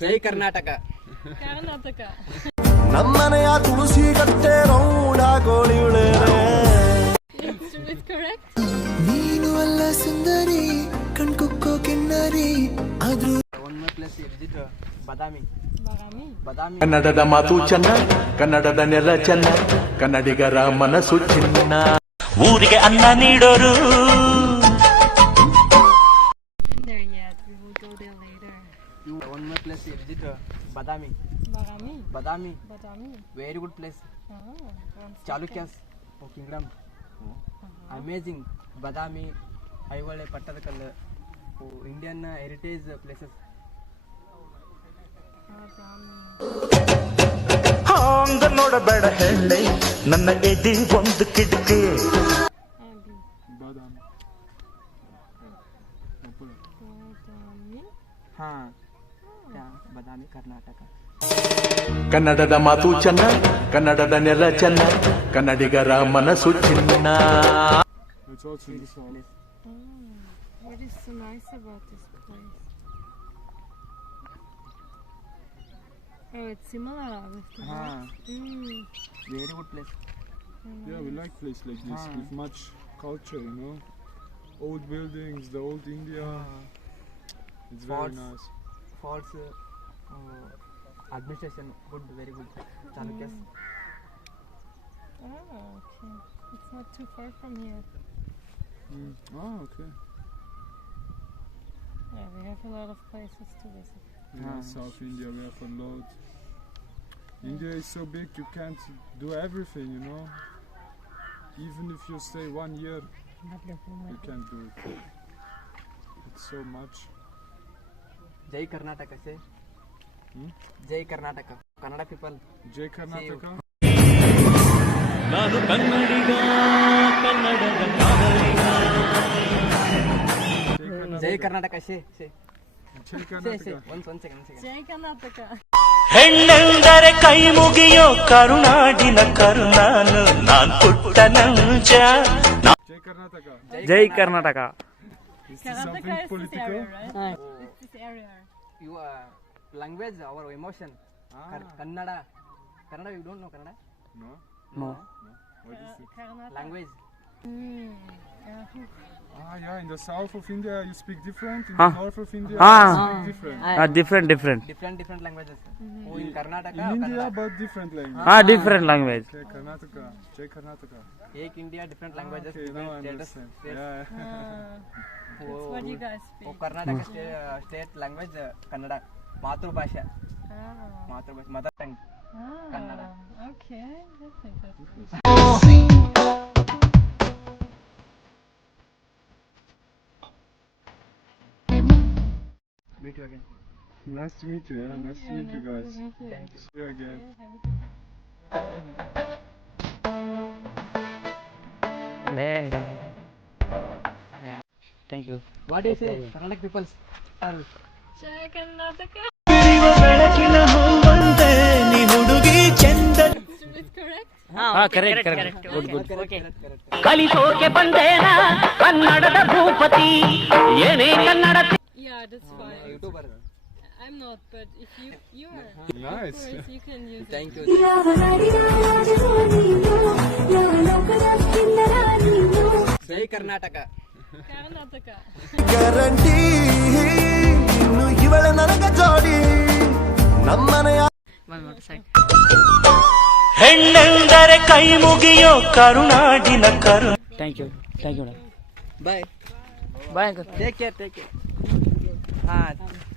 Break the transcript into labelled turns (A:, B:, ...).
A: ಜೈ ಕರ್ನಾಟಕ
B: ನಮ್ಮನೆಯ ತುಳಸಿ ಕಟ್ಟೆ ರೌಡ
C: ಕೋಳಿ
B: ನೀನು ಅಲ್ಲ ಸುಂದರಿ ಕಣ್ಕುಕ್ಕೋ ಕಿನ್ನರಿ ಆದ್ರೂ
A: ಒಂದು ಪ್ಲಸ್ ಬದಾಮಿ
D: ಕನ್ನಡದ ಮಾತು ಚೆನ್ನ ಕನ್ನಡದ ನೆಲ ಚೆನ್ನ ಕನ್ನಡಿಗರ ಮನಸ್ಸು ಚಿನ್ನ ಊರಿಗೆ ಅನ್ನ ನೀಡೋರು
A: ಇದ Badami
C: Badami
A: Badami
C: Badami
A: very good place Chalukyans kingdom amazing Badami Aihole Pattadakal oh Indian heritage places
D: ಹಾಂಗ ನಡಬೇಡ ಹೆಲ್ಲೆ ನನ್ನ ಎದಿ ಒಂದ ಕಿಡಕ್ಕೆ
C: ಬದಮಿ ಓಪಲ್ ಕೋಟಾಮಿ
A: ಹಾ ಬದಾಮಿ ಕರ್ನಾಟಕ
D: ಕನ್ನಡದ ಮಾತು ಚೆನ್ನ ಕನ್ನಡದ ನೆಲ ಚೆನ್ನ ಕನ್ನಡಿಗರ ಮನಸ್ಸು ಚಿನ್ನ
E: It's all Chinese.
C: Oh, what is so nice about this place? Oh, it's similar with
A: ah.
C: mm.
A: Very good place. Mm.
E: Yeah, we like place like this
A: ah.
E: with much culture, you know. Old buildings, the old India. Ah. It's very nice.
A: False uh, administration good, very good. Chalukyas. Mm.
C: Oh, okay. It's not too far from here.
E: Hmm. Oh, okay.
C: Yeah, we have a lot of places to visit.
E: Yeah, South India, we have a lot. India is so big, you can't do everything, you know. Even if you stay one year, you can't do it. It's so much.
A: ಜೈ Karnataka say ಜೈ Karnataka Kannada people
E: ಜೈ ಕರ್ನಾಟಕ
D: ನಾನು ಕನ್ನಡಿಗ
A: ಜೈ ಕರ್ನಾಟಕ
D: ಹೆಣ್ಣೆಂದರೆ ಕೈ ಮುಗಿಯೋ ಕರುನಾಡಿನ ಕರುನಾನು ನಾನ್ ಪುಟ್ಟ ನಂಜ
F: ಜೈ ಕರ್ನಾಟಕ
C: ಜೈ Karnataka your language,
A: our emotion. Ah. Kannada. Kannada, you don't know Kannada? No.
E: No.
F: no.
E: What is it?
C: Kannada.
A: Language.
C: Mm.
E: Ah, yeah, in the south of India you speak different, in the north of India
F: ah.
E: you speak different.
F: Ah, different,
A: different. Different, different languages. Mm-hmm. Oh,
E: in Karnataka. In India, but different language.
F: Ah, different language.
E: Okay, Karnataka. Check Karnataka.
A: Take India, different languages.
E: Okay, now I understand. Yeah.
C: what you guys speak.
A: Oh, Karnataka mm. state,
C: uh,
A: state language, uh, Kannada.
C: Ah. Ah,
A: meet you again.
E: Nice to meet you. Yeah. Nice to meet you guys. Thank you. See you again.
F: Yeah, thank
A: you what do you say kannada
C: people are ಜಯ ಕರ್ನಾಟಕ ಜೀವ
D: ಬೆಳಕಿನ ಹೂವಂತೆ ನೀ ಹುಡುಗಿ ಚಂದ
C: हाँ
F: correct correct good good ಕಲಿಸೋ
G: ಕೆ ಬಂದೇನ ಕನ್ನಡದ ಭೂಪತಿ ಏನೇ Kannada
C: Yeah, that's fine.
A: YouTuber.
C: I'm not, but if you you are,
E: nice.
C: of course you can use Thank
A: it. Thank you. Jai
C: Karnataka.
B: Karnataka guarantee ಇನ್ನು ಇವಳೆ ಜೋಡಿ
D: ಹೆಣ್ಣೆಂದರೆ ಕೈ ಮುಗಿಯೋ ಕರುಣಾಡಿನ ಕರು
F: thank you thank you
A: bye
F: bye
A: take care take care ಹಾಂ